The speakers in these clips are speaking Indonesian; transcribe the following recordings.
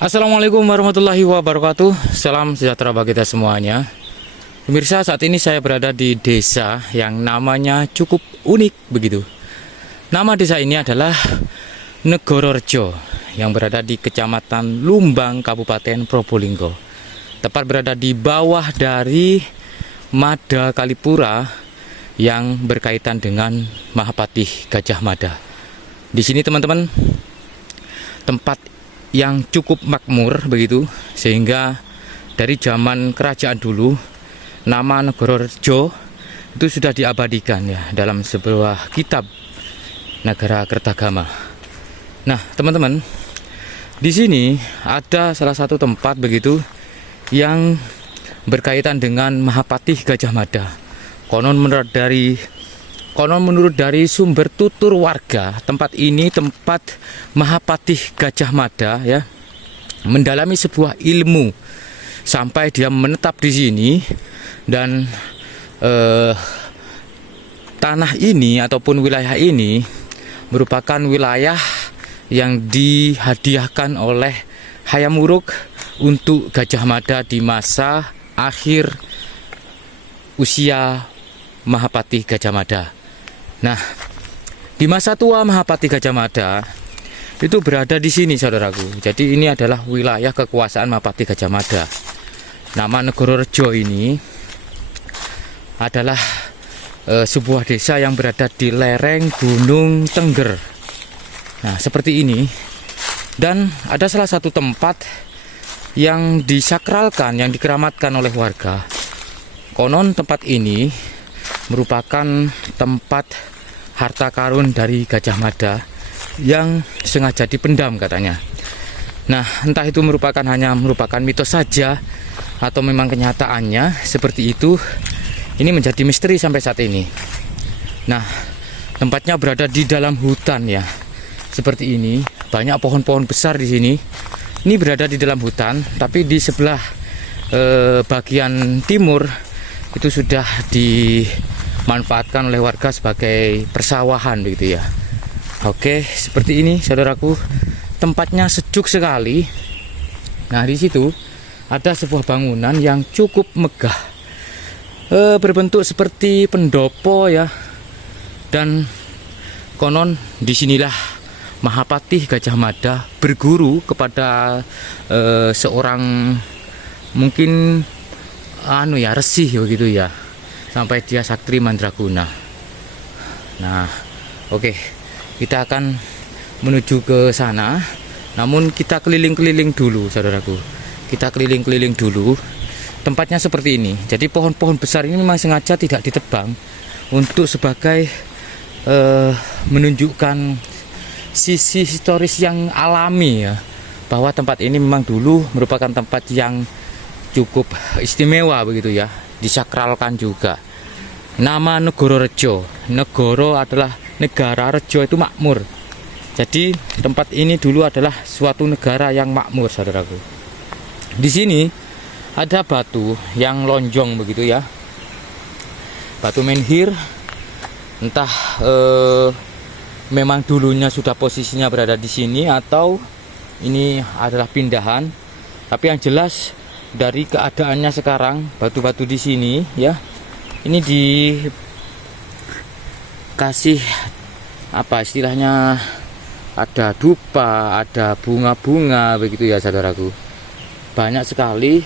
Assalamualaikum warahmatullahi wabarakatuh. Salam sejahtera bagi kita semuanya. Pemirsa, saat ini saya berada di desa yang namanya cukup unik begitu. Nama desa ini adalah Negororejo yang berada di Kecamatan Lumbang, Kabupaten Probolinggo. Tepat berada di bawah dari Mada Kalipura yang berkaitan dengan Mahapatih Gajah Mada. Di sini teman-teman, tempat yang cukup makmur begitu, sehingga dari zaman kerajaan dulu nama Negororejo itu sudah diabadikan ya dalam sebuah kitab Nagara Kertagama. Nah teman-teman, di sini ada salah satu tempat begitu yang berkaitan dengan Mahapatih Gajah Mada. Konon menurut dari sumber tutur warga, tempat ini tempat Mahapatih Gajah Mada ya mendalami sebuah ilmu sampai dia menetap di sini. Dan tanah ini ataupun wilayah ini merupakan wilayah yang dihadiahkan oleh Hayam Wuruk untuk Gajah Mada di masa akhir usia Mahapatih Gajah Mada. Nah, di masa tua Mahapatih Gajah Mada itu berada di sini, saudaraku. Jadi ini adalah wilayah kekuasaan Mahapatih Gajah Mada. Nama Negororejo ini adalah sebuah desa yang berada di lereng Gunung Tengger. Nah, seperti ini. Dan ada salah satu tempat yang disakralkan, yang dikeramatkan oleh warga. Konon tempat ini merupakan tempat harta karun dari Gajah Mada yang sengaja dipendam katanya. Nah, entah itu hanya merupakan mitos saja atau memang kenyataannya seperti itu, ini menjadi misteri sampai saat ini. Nah, tempatnya berada di dalam hutan ya. Seperti ini, banyak pohon-pohon besar di sini. Ini berada di dalam hutan, tapi di sebelah bagian timur itu sudah dimanfaatkan oleh warga sebagai persawahan begitu ya. Oke, seperti ini saudaraku. Tempatnya sejuk sekali. Nah, di situ ada sebuah bangunan yang cukup megah. Berbentuk seperti pendopo ya. Dan konon disinilah Mahapatih Gajah Mada berguru kepada seorang mungkin resih begitu ya, sampai dia Sakti Mandraguna. Nah, oke, kita akan menuju ke sana. Namun kita keliling-keliling dulu, saudaraku. Kita keliling-keliling dulu. Tempatnya seperti ini. Jadi pohon-pohon besar ini memang sengaja tidak ditebang untuk sebagai menunjukkan sisi historis yang alami ya, bahwa tempat ini memang dulu merupakan tempat yang cukup istimewa begitu ya, disakralkan juga. Nama Negororejo, Negoro adalah negara, Rejo itu makmur. Jadi tempat ini dulu adalah suatu negara yang makmur, saudaraku. Di sini ada batu yang lonjong begitu ya, batu menhir. Entah memang dulunya sudah posisinya berada di sini atau ini adalah pindahan. Tapi yang jelas dari keadaannya sekarang, batu-batu di sini ya, ini dikasih apa istilahnya, ada dupa, ada bunga-bunga begitu ya, saudaraku. Banyak sekali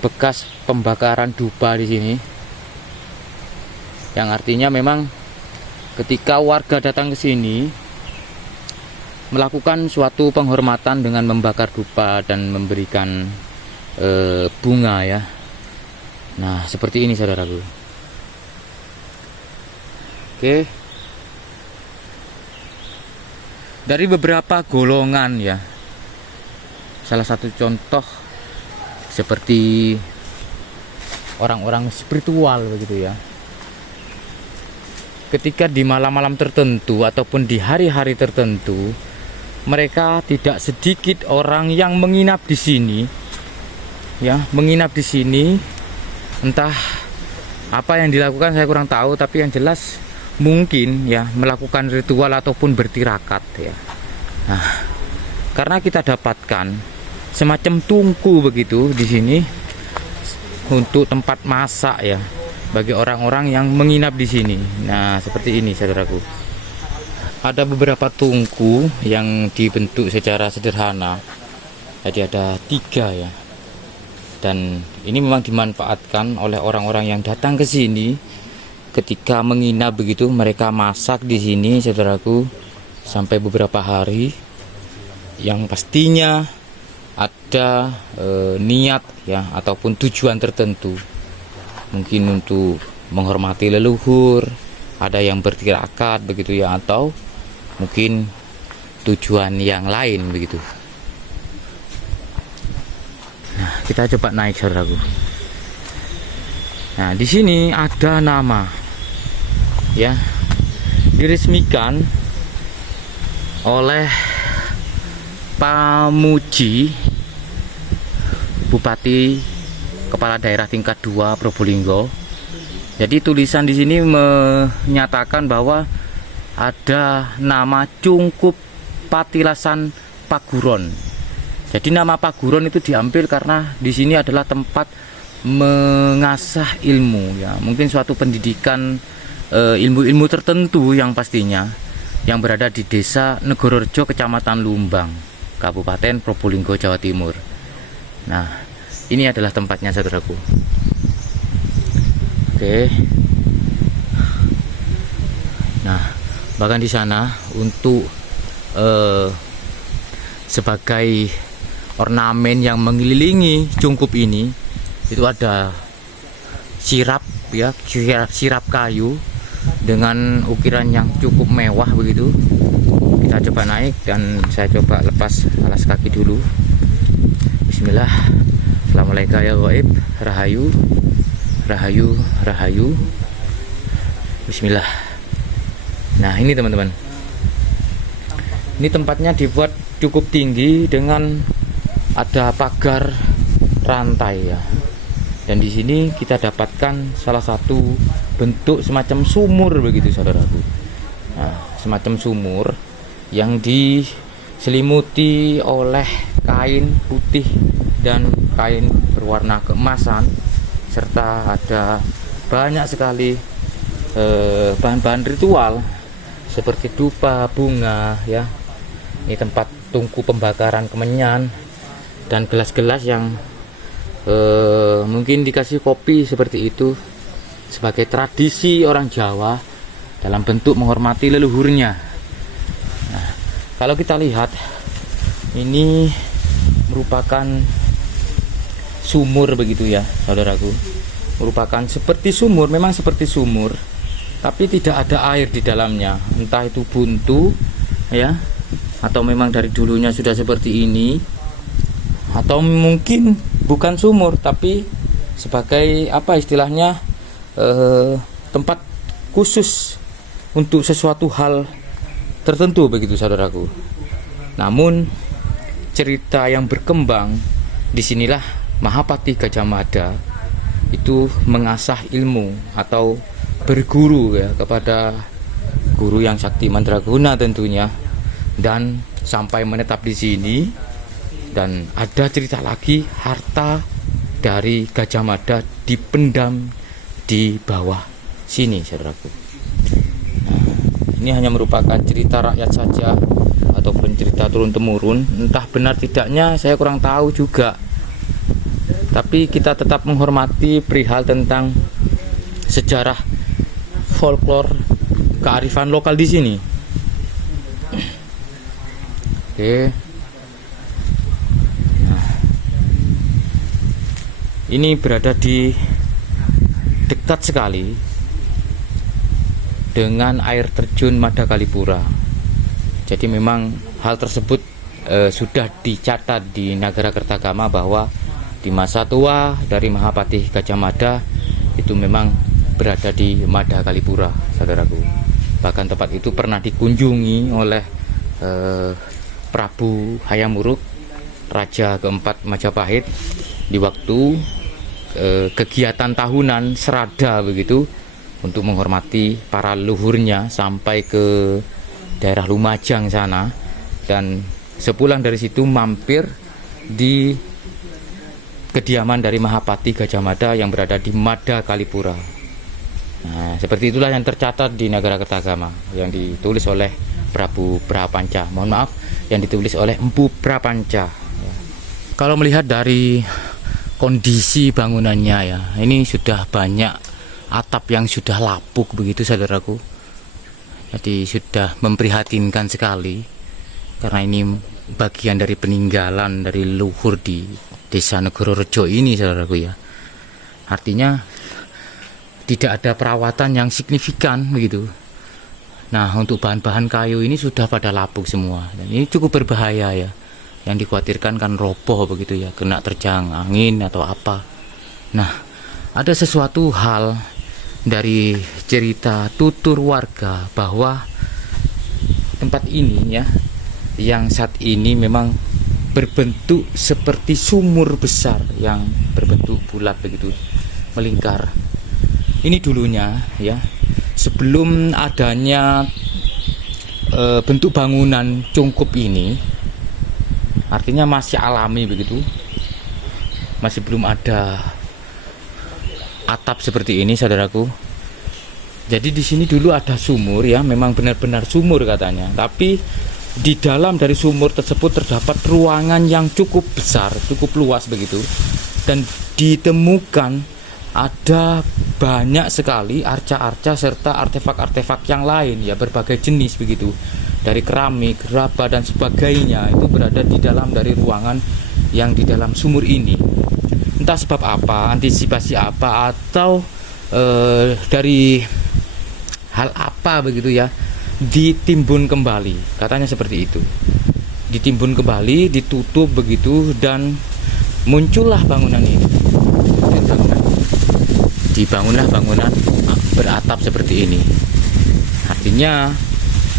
bekas pembakaran dupa di sini, yang artinya memang ketika warga datang ke sini melakukan suatu penghormatan dengan membakar dupa dan memberikan bunga ya. Nah, seperti ini saudaraku. Oke. Dari beberapa golongan ya. Salah satu contoh seperti orang-orang spiritual begitu ya. Ketika di malam-malam tertentu ataupun di hari-hari tertentu, mereka tidak sedikit orang yang menginap di sini. Ya, menginap di sini. Entah apa yang dilakukan saya kurang tahu, tapi yang jelas mungkin ya melakukan ritual ataupun bertirakat ya. Nah, karena kita dapatkan semacam tungku begitu di sini untuk tempat masak ya bagi orang-orang yang menginap di sini. Nah, seperti ini saudaraku. Ada beberapa tungku yang dibentuk secara sederhana. Jadi ada 3 ya. Dan ini memang dimanfaatkan oleh orang-orang yang datang ke sini ketika menginap begitu. Mereka masak di sini saudaraku sampai beberapa hari. Yang pastinya ada niat ya ataupun tujuan tertentu. Mungkin untuk menghormati leluhur, ada yang bertirakat begitu ya, atau mungkin tujuan yang lain begitu. Nah, kita coba naik saudaraku. Nah, di sini ada nama ya, diresmikan oleh Pamuji Bupati Kepala Daerah tingkat 2 Probolinggo. Jadi tulisan di sini menyatakan bahwa ada nama Cungkup Patilasan Paguron. Jadi nama Paguron itu diambil karena di sini adalah tempat mengasah ilmu ya, mungkin suatu pendidikan ilmu-ilmu tertentu yang pastinya yang berada di Desa Negororejo, Kecamatan Lumbang, Kabupaten Probolinggo, Jawa Timur. Nah, ini adalah tempatnya saudaraku. Oke. Nah, bahkan di sana untuk sebagai ornamen yang mengelilingi cungkup ini itu ada sirap ya, sirap kayu dengan ukiran yang cukup mewah begitu. Kita coba naik dan saya coba lepas alas kaki dulu. Bismillah. Assalamualaikum ya gaib. Rahayu, rahayu, rahayu. Bismillah. Nah, ini teman-teman. Ini tempatnya dibuat cukup tinggi dengan ada pagar rantai ya. Dan di sini kita dapatkan salah satu bentuk semacam sumur begitu saudaraku. Nah, semacam sumur yang diselimuti oleh kain putih dan kain berwarna keemasan, serta ada banyak sekali bahan-bahan ritual seperti dupa, bunga ya. Ini tempat tungku pembakaran kemenyan dan gelas-gelas yang mungkin dikasih kopi seperti itu sebagai tradisi orang Jawa dalam bentuk menghormati leluhurnya. Nah, kalau kita lihat ini merupakan sumur begitu ya saudaraku, merupakan seperti sumur, memang seperti sumur, tapi tidak ada air di dalamnya. Entah itu buntu ya, atau memang dari dulunya sudah seperti ini, atau mungkin bukan sumur tapi sebagai apa istilahnya, tempat khusus untuk sesuatu hal tertentu begitu saudaraku. Namun cerita yang berkembang disinilah Mahapati Gajah Mada itu mengasah ilmu atau berguru ya kepada guru yang sakti mandraguna tentunya, dan sampai menetap di sini. Dan ada cerita lagi, harta dari Gajah Mada dipendam di bawah sini saudaraku. Nah, ini hanya merupakan cerita rakyat saja ataupun cerita turun temurun, entah benar tidaknya saya kurang tahu juga. Tapi kita tetap menghormati perihal tentang sejarah folklore kearifan lokal di sini. Oke. Nah, ini berada di dekat sekali dengan air terjun Madakalipura. Jadi memang hal tersebut sudah dicatat di Nagara Kertagama bahwa di masa tua dari Mahapati Gajah Mada itu memang berada di Madakalipura saudaraku. Bahkan tempat itu pernah dikunjungi oleh Prabu Hayam Wuruk, Raja keempat Majapahit, di waktu kegiatan tahunan serada begitu, untuk menghormati para leluhurnya sampai ke daerah Lumajang sana. Dan sepulang dari situ mampir di kediaman dari Mahapati Gajah Mada yang berada di Mada Kalipura. Nah, seperti itulah yang tercatat di Nagara Kertagama yang ditulis oleh Prabu Prapanca. Mohon maaf, yang ditulis oleh Empu Prapanca. Kalau melihat dari kondisi bangunannya ya, ini sudah banyak atap yang sudah lapuk begitu saudaraku. Jadi sudah memprihatinkan sekali karena ini bagian dari peninggalan dari leluhur di Desa Negororejo ini saudaraku ya. Artinya tidak ada perawatan yang signifikan begitu. Nah, untuk bahan-bahan kayu ini sudah pada lapuk semua dan ini cukup berbahaya ya. Yang dikhawatirkan kan roboh begitu ya, kena terjang angin atau apa. Nah, ada sesuatu hal dari cerita tutur warga bahwa tempat ini ya, yang saat ini memang berbentuk seperti sumur besar yang berbentuk bulat begitu, melingkar. Ini dulunya ya, sebelum adanya bentuk bangunan cungkup ini, artinya masih alami begitu, masih belum ada atap seperti ini saudaraku. Jadi di sini dulu ada sumur ya, memang benar-benar sumur katanya. Tapi di dalam dari sumur tersebut terdapat ruangan yang cukup besar, cukup luas begitu. Dan ditemukan ada banyak sekali arca-arca serta artefak-artefak yang lain ya, berbagai jenis begitu. Dari keramik, raba dan sebagainya itu berada di dalam dari ruangan yang di dalam sumur ini. Entah sebab apa, antisipasi apa, atau dari hal apa begitu ya, ditimbun kembali, katanya seperti itu. Ditimbun kembali, ditutup begitu, dan muncullah bangunan ini. Dibangunlah bangunan beratap seperti ini. Artinya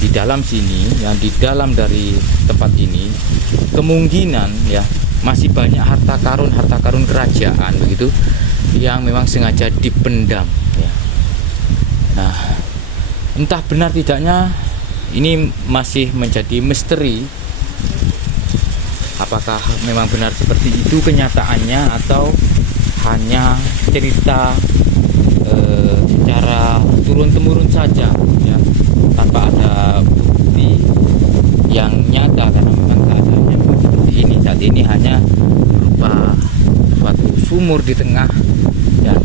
di dalam sini, yang di dalam dari tempat ini, kemungkinan ya masih banyak harta karun kerajaan begitu yang memang sengaja dipendam ya. Nah, entah benar tidaknya ini masih menjadi misteri. Apakah memang benar seperti itu kenyataannya atau hanya cerita secara turun-temurun saja ya, tanpa ada bukti yang nyata, karena memang keadaannya seperti ini. Saat ini hanya berupa suatu sumur di tengah dan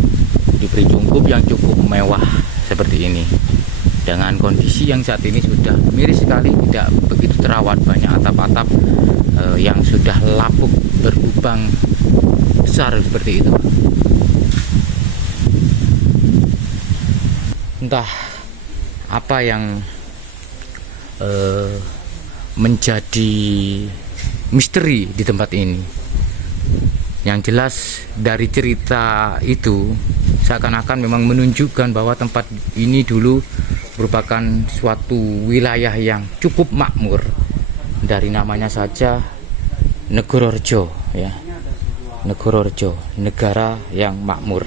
diberi cungkup yang cukup mewah seperti ini, dengan kondisi yang saat ini sudah miris sekali, tidak begitu terawat. Banyak atap-atap yang sudah lapuk berlubang besar seperti itu. Entah apa yang menjadi misteri di tempat ini. Yang jelas dari cerita itu seakan-akan memang menunjukkan bahwa tempat ini dulu merupakan suatu wilayah yang cukup makmur. Dari namanya saja Negororejo ya. Negororejo, negara yang makmur.